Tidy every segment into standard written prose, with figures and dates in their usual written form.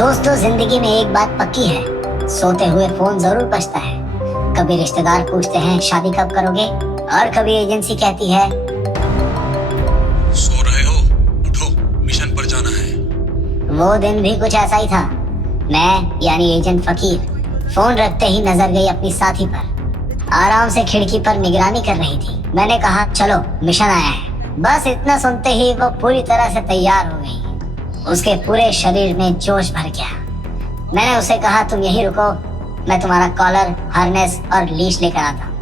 दोस्तों, जिंदगी में एक बात पक्की है, सोते हुए फोन जरूर बजता है। कभी रिश्तेदार पूछते हैं शादी कब करोगे, और कभी एजेंसी कहती है सो रहे हो, उठो, मिशन पर जाना है। वो दिन भी कुछ ऐसा ही था। मैं यानी एजेंट फकीर फोन रखते ही नजर गई अपनी साथी पर। आराम से खिड़की पर निगरानी कर रही थी। मैंने कहा चलो मिशन आया है। बस इतना सुनते ही वो पूरी तरह से तैयार हो गई। उसके पूरे शरीर में जोश भर गया। मैंने उसे कहा तुम यहीं रुको, मैं तुम्हारा कॉलर, हार्नेस और लीश लेकर आता हूँ।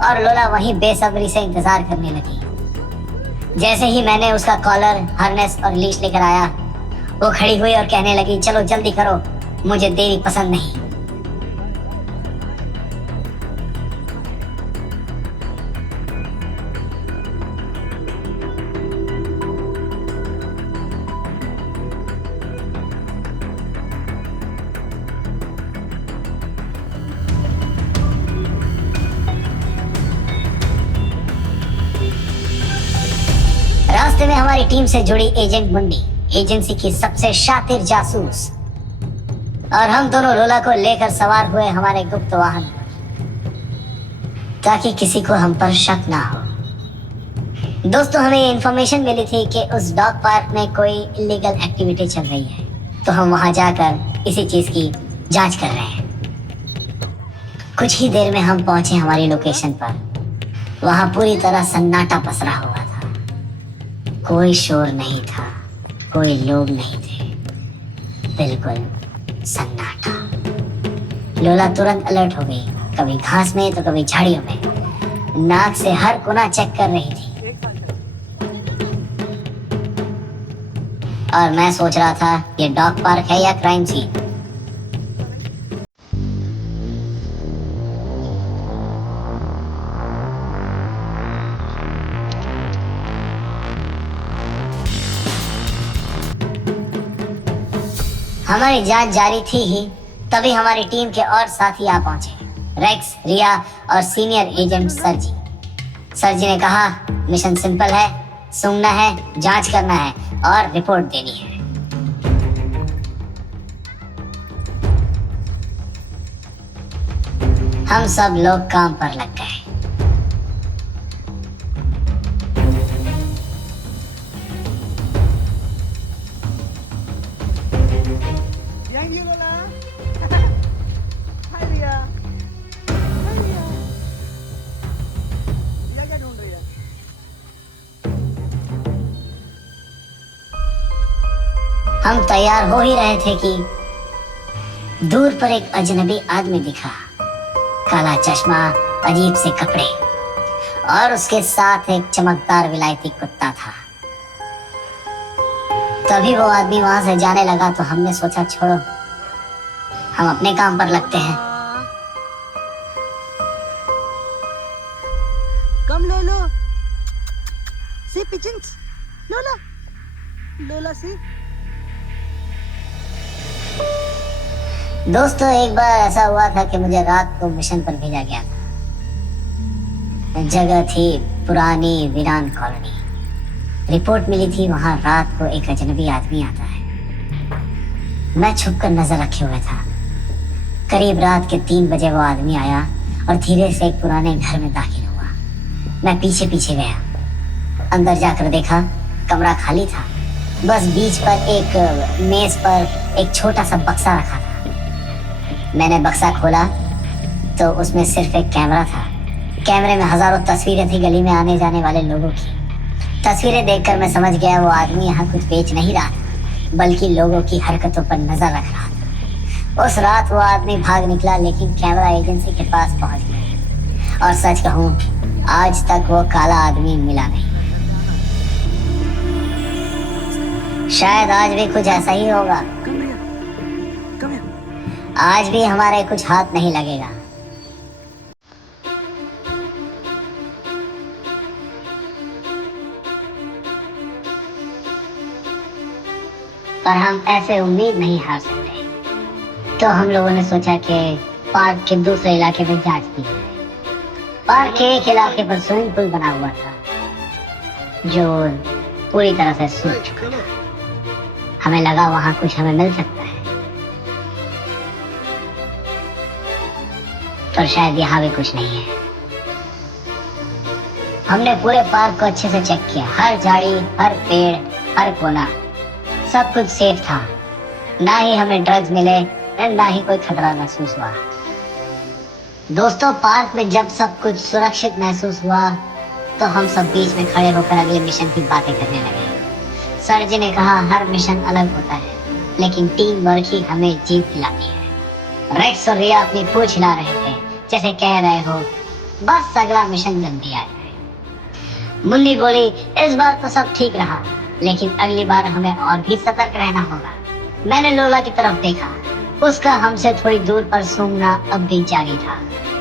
और लोला वहीं बेसब्री से इंतजार करने लगी। जैसे ही मैंने उसका कॉलर, हार्नेस और लीश लेकर आया, वो खड़ी हुई और कहने लगी चलो जल्दी करो, मुझे देरी पसंद नहीं। रास्ते में हमारी टीम से जुड़ी एजेंट मुंडी, एजेंसी की सबसे शातिर जासूस, और हम दोनों लोला को लेकर सवार हुए हमारे गुप्त वाहन पर, ताकि किसी को हम पर शक ना हो। दोस्तों, हमें इंफॉर्मेशन मिली थी कि उस डॉग पार्क में कोई इलीगल एक्टिविटी चल रही है, तो हम वहां जाकर इसी चीज की जांच कर रहे हैं। कुछ ही देर में हम पहुंचे हमारी लोकेशन पर। वहां पूरी तरह सन्नाटा पसरा हुआ था। कोई शोर नहीं था, कोई लोग नहीं थे, बिल्कुल सन्नाटा। लोला तुरंत अलर्ट हो गई, कभी घास में तो कभी झाड़ियों में। नाक से हर कोना चेक कर रही थी। और मैं सोच रहा था ये डॉग पार्क है या क्राइम सीन। हमारी जांच जारी थी ही तभी हमारी टीम के और साथी आ पहुंचे, रेक्स, रिया और सीनियर एजेंट सरजी। सरजी ने कहा मिशन सिंपल है, सूंघना है, जांच करना है और रिपोर्ट देनी है। हम सब लोग काम पर लग गए। हम तैयार हो ही रहे थे कि दूर पर एक अजनबी आदमी दिखा। काला चश्मा, अजीब से कपड़े, और उसके साथ एक चमकदार विलायती कुत्ता था। तभी वो आदमी वहां से जाने लगा तो हमने सोचा छोड़ो, हम अपने काम पर लगते हैं। कम लोलो, सी पिजन्स, लोला, लोला सी। दोस्तों, एक बार ऐसा हुआ था कि मुझे रात को मिशन पर भेजा गया था। जगह थी पुरानी वीरान कॉलोनी। रिपोर्ट मिली थी वहां रात को एक अजनबी आदमी आता है। मैं छुपकर नजर रखे हुए था। करीब रात के 3 बजे वो आदमी आया और धीरे से एक पुराने घर में दाखिल हुआ। मैं पीछे पीछे गया। अंदर जाकर देखा कमरा खाली था। बस बीच पर एक मेज पर एक छोटा सा बक्सा रखा था। मैंने बक्सा खोला तो उसमें सिर्फ एक कैमरा था। कैमरे में हजारों तस्वीरें थी गली में आने जाने वाले लोगों की। तस्वीरें देखकर मैं समझ गया वो आदमी यहाँ कुछ बेच नहीं रहा था, बल्कि लोगों की हरकतों पर नजर रख रहा था। उस रात वो आदमी भाग निकला, लेकिन कैमरा एजेंसी के पास पहुंच गया। और सच कहूं, आज तक वो काला आदमी मिला नहीं। शायद आज भी कुछ ऐसा ही होगा। आज भी हमारे कुछ हाथ नहीं लगेगा। पर हम ऐसे उम्मीद नहीं हार सकते। तो हम लोगों ने सोचा कि पार्क के दूसरे इलाके में जांच की जाए। पार्क के एक इलाके पर स्विमिंग पूल बना हुआ था, जो पूरी तरह से सूख चुका था। हमें लगा वहां कुछ हमें मिल सकता है। पर शायद यहाँ भी कुछ नहीं है। हमने पूरे पार्क को अच्छे से चेक किया, हर झाड़ी, हर पेड़, हर कोना, सब कुछ सेफ था। ना ही हमें ड्रग्स मिले, ना ही कोई खतरा महसूस हुआ। दोस्तों, पार्क में जब सब कुछ सुरक्षित महसूस हुआ तो हम सब बीच में खड़े होकर अगले मिशन की बातें करने लगे। सर जी ने कहा, हर मिशन अलग होता है, लेकिन टीम वर्क ही हमें जीत दिलाती है। रेक्स और रिया अपनी पूछ हिला रहे थे, जैसे कह रहे हो बस अगला मिशन जल्दी आ जाए। मुन्नी बोली, इस बार तो सब ठीक रहा, लेकिन अगली बार हमें और भी सतर्क रहना होगा। मैंने लोला की तरफ देखा, उसका हमसे थोड़ी दूर पर सूंघना अब भी जारी था।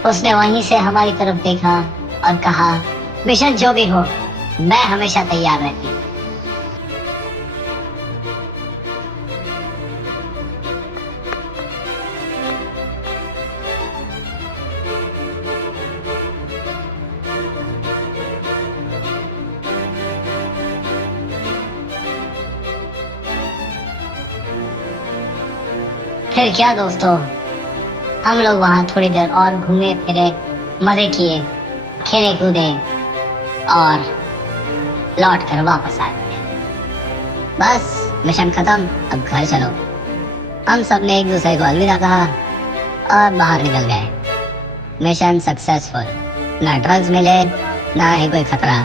उसने वहीं से हमारी तरफ देखा और कहा, मिशन जो भी हो, मैं हमेशा तैयार रहती हूँ। फिर क्या दोस्तों, हम लोग वहाँ थोड़ी देर और घूमे फिरे, मजे किए, खेले कूदे और लौट कर वापस आ गए। बस मिशन खत्म, अब घर चलो। हम सब ने एक दूसरे को अलविदा कहा और बाहर निकल गए। मिशन सक्सेसफुल, ना ड्रग्स मिले, ना ही कोई खतरा।